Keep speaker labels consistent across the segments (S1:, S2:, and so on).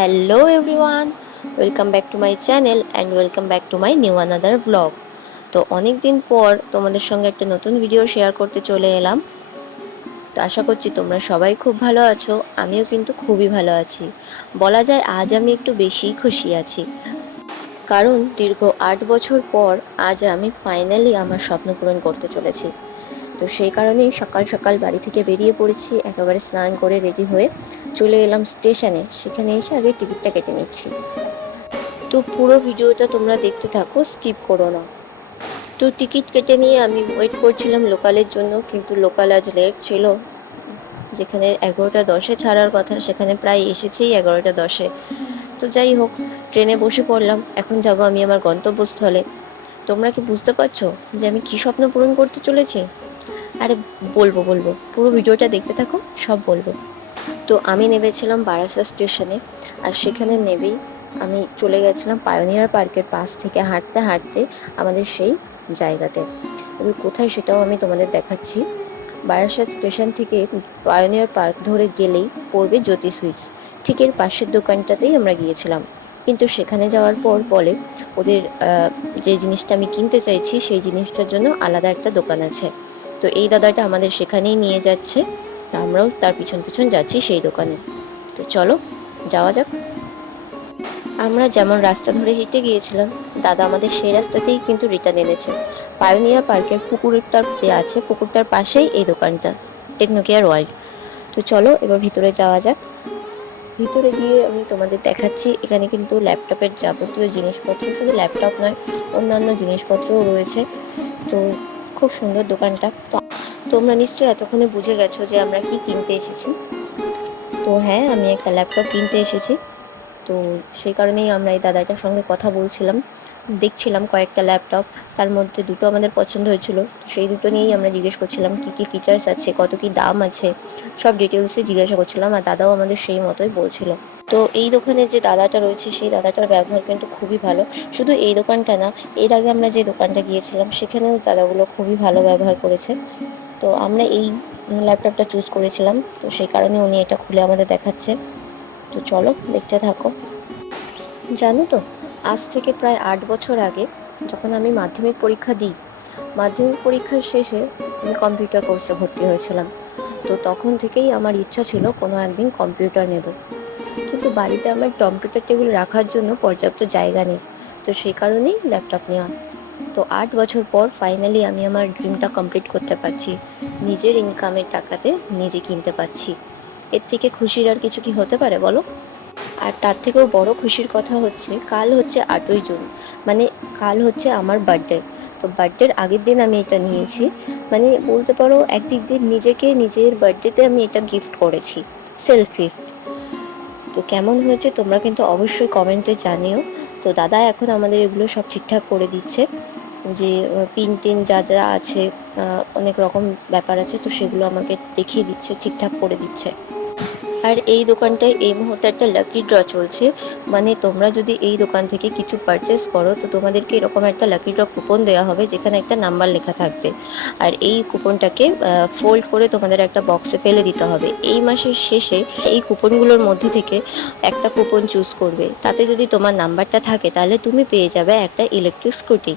S1: Hello everyone welcome back to my channel and welcome back to my new another blog তো অনেক দিন পর তোমাদের সঙ্গে একটা নতুন ভিডিও শেয়ার করতে চলে এলাম। তো আশা করছি তোমরা সবাই খুব ভালো আছো, আমিও কিন্তু খুবই ভালো আছি। বলা যায় আজ আমি একটু বেশিই খুশি আছি। কারণ দীর্ঘ আট বছর পর আজ আমি ফাইনালি আমার স্বপ্ন পূরণ করতে চলেছি। তো সেই কারণেই সকাল সকাল বাড়ি থেকে বেরিয়ে পড়েছি, একেবারে স্নান করে রেডি হয়ে চলে এলাম স্টেশনে। সেখানে এসে আগে টিকিটটা কেটে নিচ্ছি। তো পুরো ভিডিওটা তোমরা দেখতে থাকো, স্কিপ করো না। তো টিকিট কেটে নিয়ে আমি ওয়েট করছিলাম লোকালের জন্য, কিন্তু লোকাল আজ লেট ছিল। যেখানে এগারোটা দশে ছাড়ার কথা, সেখানে প্রায় এসেছেই এগারোটা দশে। তো যাই হোক, ট্রেনে বসে পড়লাম। এখন যাব আমি আমার গন্তব্যস্থলে। তোমরা কি বুঝতে পারছ যে আমি কী স্বপ্ন পূরণ করতে চলেছি? আরে বলব বলব। পুরো ভিডিওটা দেখতে থাকো, সব বলব। তো আমি নেমেছিলাম বারাসা স্টেশনে, আর সেখানে নেবেই আমি চলে গেছিলাম পায়োনিয়ার পার্কের পাশ থেকে হাঁটতে হাঁটতে আমাদের সেই জায়গাতে। এবার কোথায় সেটাও আমি তোমাদের দেখাচ্ছি। বারাসাত স্টেশন থেকে পায়োনিয়ার পার্ক ধরে গেলেই পড়বে জ্যোতি সুইটস। ঠিক এর পাশের দোকানটাতেই আমরা গিয়েছিলাম। কিন্তু সেখানে যাওয়ার পর বলে ওদের যে জিনিসটা আমি কিনতে চাইছি, সেই জিনিসটার জন্য আলাদা একটা দোকান আছে। তো এই দাদাটা আমাদের সেখানেই নিয়ে যাচ্ছে। আমরাও তার পিছন পিছন যাচ্ছি সেই দোকানে। তো চলো, যাওয়া যাক। আমরা যেমন রাস্তা ধরে হেঁটে গিয়েছিলাম, দাদা আমাদের সেই রাস্তাতেই কিন্তু রিটার্ন এনেছে। পায়োনিয়া পার্কের পুকুরটার যে আছে পুকুরটার পাশেই এই দোকানটা টেকনোকেয়ার ওয়ার্ল্ড তো চলো, এবার ভিতরে যাওয়া যাক। ভিতরে গিয়ে আমি তোমাদের দেখাচ্ছি, এখানে কিন্তু ল্যাপটপের যাবতীয় জিনিসপত্র, শুধু ল্যাপটপ নয়, অন্যান্য জিনিসপত্রও রয়েছে। তো খুব সুন্দর দোকানটা। তোমরা নিশ্চয়ই এতক্ষণে বুঝে গেছো যে আমরা কি কিনতে এসেছি। তো হ্যাঁ আমি একটা ল্যাপটপ কিনতে এসেছি। তো সেই কারণেই আমরা এই দাদাটার সঙ্গে কথা বলছিলাম। দেখছিলাম কয়েকটা ল্যাপটপ, তার মধ্যে দুটো আমাদের পছন্দ হয়েছিল। সেই দুটো নিয়েই আমরা জিজ্ঞেস করছিলাম, কী কী ফিচার্স আছে, কত কী দাম আছে, সব ডিটেলসে জিজ্ঞাসা করছিলাম, আর দাদাও আমাদের সেই মতোই বলছিল। তো এই দোকানে যে দাদাটা রয়েছে, সেই দাদাটার ব্যবহার কিন্তু খুবই ভালো। শুধু এই দোকানটা না, এর আগে আমরা যে দোকানটা গিয়েছিলাম, সেখানেও দাদাগুলো খুবই ভালো ব্যবহার করেছে। তো আমরা এই ল্যাপটপটা চুজ করেছিলাম, তো সেই কারণে উনি এটা খুলে আমাদের দেখাচ্ছে। তো চলো, দেখতে থাকো। জানো তো, আজ থেকে প্রায় আট বছর আগে যখন আমি মাধ্যমিক পরীক্ষা দিই, মাধ্যমিক পরীক্ষার শেষে আমি কম্পিউটার কোর্সে ভর্তি হয়েছিলাম। তো তখন থেকেই আমার ইচ্ছা ছিল কোনো একদিন কম্পিউটার নেব। কিন্তু বাড়িতে আমার কম্পিউটার টেবিল রাখার জন্য পর্যাপ্ত জায়গা নেই। তো সেই কারণেই ল্যাপটপ নেওয়া। তো আট বছর পর ফাইনালি আমি আমার ড্রিমটা কমপ্লিট করতে পারছি। নিজের ইনকামের টাকাতে নিজে কিনতে পারছি। এর থেকে খুশির আর কিছু কি হতে পারে বলো? আর তার থেকেও বড় খুশির কথা হচ্ছে, কাল হচ্ছে আটই জুন। মানে কাল হচ্ছে আমার বার্থডে তো বার্থডের আগের দিন আমি এটা নিয়েছি। মানে বলতে পারো একদিক দিয়ে নিজেকে নিজের বার্থডেতে আমি এটা গিফট করেছি। সেলফ গিফট তো কেমন হয়েছে তোমরা কিন্তু অবশ্যই কমেন্টে জানিও। তো দাদা এখন আমাদের এগুলো সব ঠিকঠাক করে দিচ্ছে, যে পিন টিন যা যা আছে অনেক রকম ব্যাপার আছে, তো সেগুলো আমাকে দেখিয়ে দিচ্ছে, ঠিকঠাক করে দিচ্ছে। আর এই দোকানটায় এই মুহূর্তে একটা লাকি ড্র চলছে। মানে তোমরা যদি এই দোকান থেকে কিছু পারচেস করো, তো তোমাদেরকে এরকম একটা লাকি ড্র কুপন দেওয়া হবে, যেখানে একটা নাম্বার লেখা থাকবে। আর এই কুপনটাকে ফোল্ড করে তোমাদের একটা বক্সে ফেলে দিতে হবে। এই মাসের শেষে এই কুপনগুলোর মধ্যে থেকে একটা কুপন চুজ করবে। তাতে যদি তোমার নাম্বারটা থাকে, তাহলে তুমি পেয়ে যাবে একটা ইলেকট্রিক স্কুটি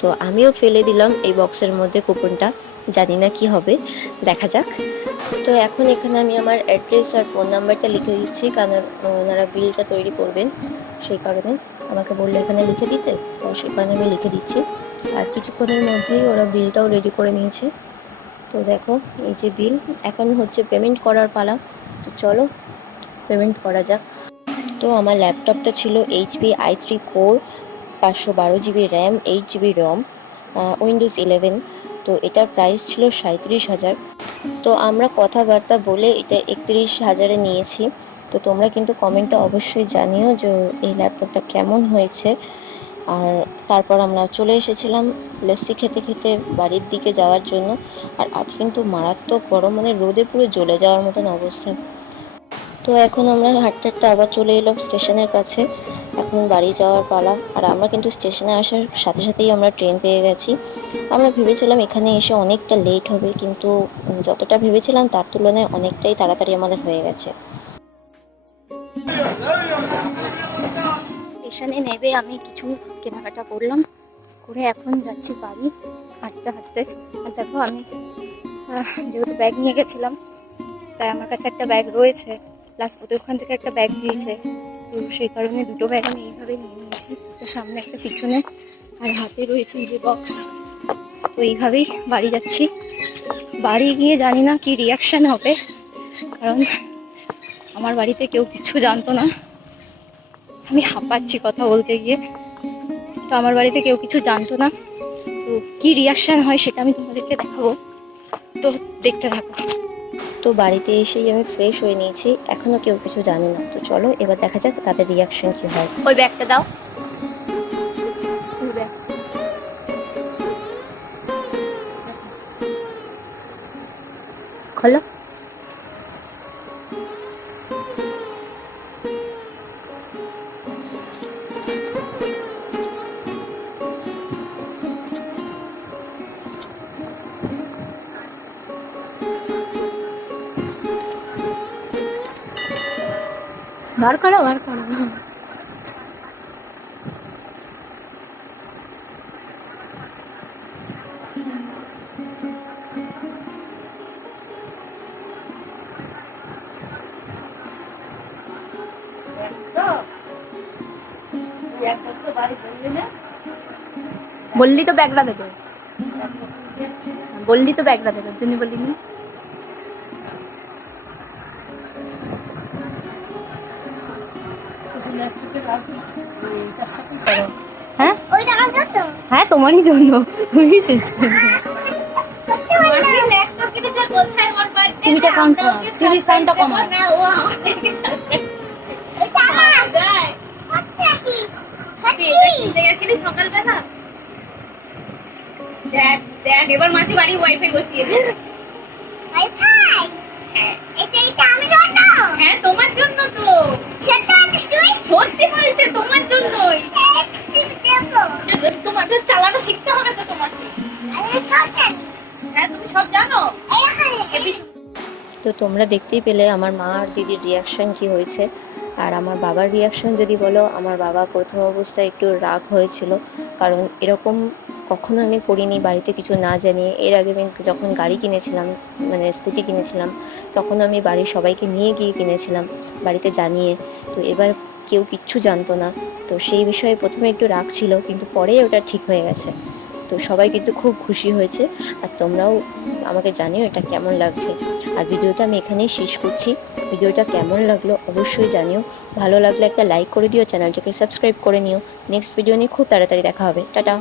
S1: তো আমিও ফেলে দিলাম এই বক্সের মধ্যে কুপনটা জানি না কি হবে। দেখা যাক। তো এখন এখানে আমি আমার অ্যাড্রেস আর ফোন নাম্বারটা লিখে দিচ্ছি, কারণ ওনারা বিলটা তৈরি করবেন সেই কারণে আমাকে বলল এখানে লিখে দিতে, তো সেই কারণে আমি লিখে দিচ্ছি। আর কিছুক্ষণের মধ্যেই ওরা বিলটাও রেডি করে নিয়েছে। তো দেখো, এই যে বিল এখন হচ্ছে পেমেন্ট করার পালা। তো চলো পেমেন্ট করা যাক। তো আমার ল্যাপটপটা ছিল এইচপি আই থ্রি কোর পাঁচশো বারো GB RAM eight GB ROM Windows eleven তো এটার প্রাইস ছিল সাঁত্রিশ হাজার। তো আমরা কথাবার্তা বলে এটা একত্রিশ হাজারে নিয়েছি। তো তোমরা কিন্তু কমেন্টে অবশ্যই জানিও যে এই ল্যাপটপটা কেমন হয়েছে। আর তারপর আমরা চলে এসেছিলাম লস্যি খেতে খেতে বাড়ির দিকে যাওয়ার জন্য। আর আজ কিন্তু মারাত্মক গরম মানে রোদে পুরো জ্বলে যাওয়ার মতন অবস্থা। তো এখন আমরা হাঁটতে হাঁটতে আবার চলে এলাম স্টেশনের কাছে। এখন বাড়ি যাওয়ার পালা। আর আমরা কিন্তু স্টেশনে আসার সাথে সাথেই আমরা ট্রেন পেয়ে গেছি। আমরা ভেবেছিলাম এখানে এসে অনেকটা লেট হবে, কিন্তু যতটা ভেবেছিলাম তার তুলনায় অনেকটাই তাড়াতাড়ি আমাদের হয়ে গেছে।
S2: স্টেশনে নেবে, আমি কিছু কেনাকাটা করলাম। করে এখন যাচ্ছি বাড়ি, হাঁটতে হাঁটতে। আর দেখো আমি যেহেতু ব্যাগ নিয়ে গেছিলাম, তাই আমার কাছে একটা ব্যাগ রয়েছে। প্লাস ওদের ওখান থেকে একটা ব্যাগ দিয়েছে। তো সেই কারণে দুটো ব্যাগ আমি এইভাবে নিয়ে নিয়েছি। একটা সামনে একটা পিছনে আর হাতে রয়েছে যে বক্স তো এইভাবেই বাড়ি যাচ্ছি। বাড়ি গিয়ে জানি না কি রিয়াকশান হবে। কারণ আমার বাড়িতে কেউ কিছু জানতো না। আমি হাঁপাচ্ছি কথা বলতে গিয়ে। তো আমার বাড়িতে কেউ কিছু জানতো না। তো কী রিয়াকশান হয় সেটা আমি তোমাদেরকে দেখাবো। তো দেখতে থাকো।
S1: তো বাড়িতে এসেই আমি ফ্রেশ হয়ে নিয়েছি, এখনও কেউ কিছু জানে না। তো চলো, এবার দেখা যাক তাদের রিয়াকশন কী হয়।
S2: ওই ব্যাগটা দাও। খোলো। বার করো বার করো। বললি তো ব্যাগটা দেবে। বললি তো ব্যাগটা দেবে জন্য বললি নি হ্যাঁ তোমারই জন্য। তুমি শেষ করে তুমি তো সাউন্ড তুমি সাউন্ডটা কমাও
S3: সকালবেলা দেখ দেখ, এবার মাসি বাড়ি ওয়াইফাই বসিয়েছে হ্যাঁ তোমার জন্য তো বলছে তোমার জন্যই। চালানো শিখতে হবে তো তোমাকে। হ্যাঁ তুমি সব জানো?
S1: তো তোমরা দেখতেই পেলে আমার মা আর দিদির রিয়াকশন কি হয়েছে। আর আমার বাবার রিয়াকশন যদি বলো, আমার বাবা প্রথম অবস্থায় একটু রাগ হয়েছিল। কারণ এরকম কখনো আমি করিনি, বাড়িতে কিছু না জানিয়ে। এর আগে আমি যখন গাড়ি কিনেছিলাম মানে স্কুটি কিনেছিলাম, তখন আমি বাড়ির সবাইকে নিয়ে গিয়ে কিনেছিলাম, বাড়িতে জানিয়ে। তো এবার কেউ কিচ্ছু জানতো না। তো সেই বিষয়ে প্রথমে একটু রাগ ছিল, কিন্তু পরে ওটা ঠিক হয়ে গেছে। তো সবাই কিন্তু খুব খুশি হয়েছে, আর তোমরাও আমাকে জানিও এটা কেমন লাগছে। আর ভিডিওটা আমি এখানেই শেষ করছি। ভিডিওটা কেমন লাগল অবশ্যই জানিও। ভালো লাগলে একটা লাইক করে দিও, চ্যানেলটাকে সাবস্ক্রাইব করে নিও। নেক্সট ভিডিও নিয়ে খুব তাড়াতাড়ি দেখা হবে। টাটা!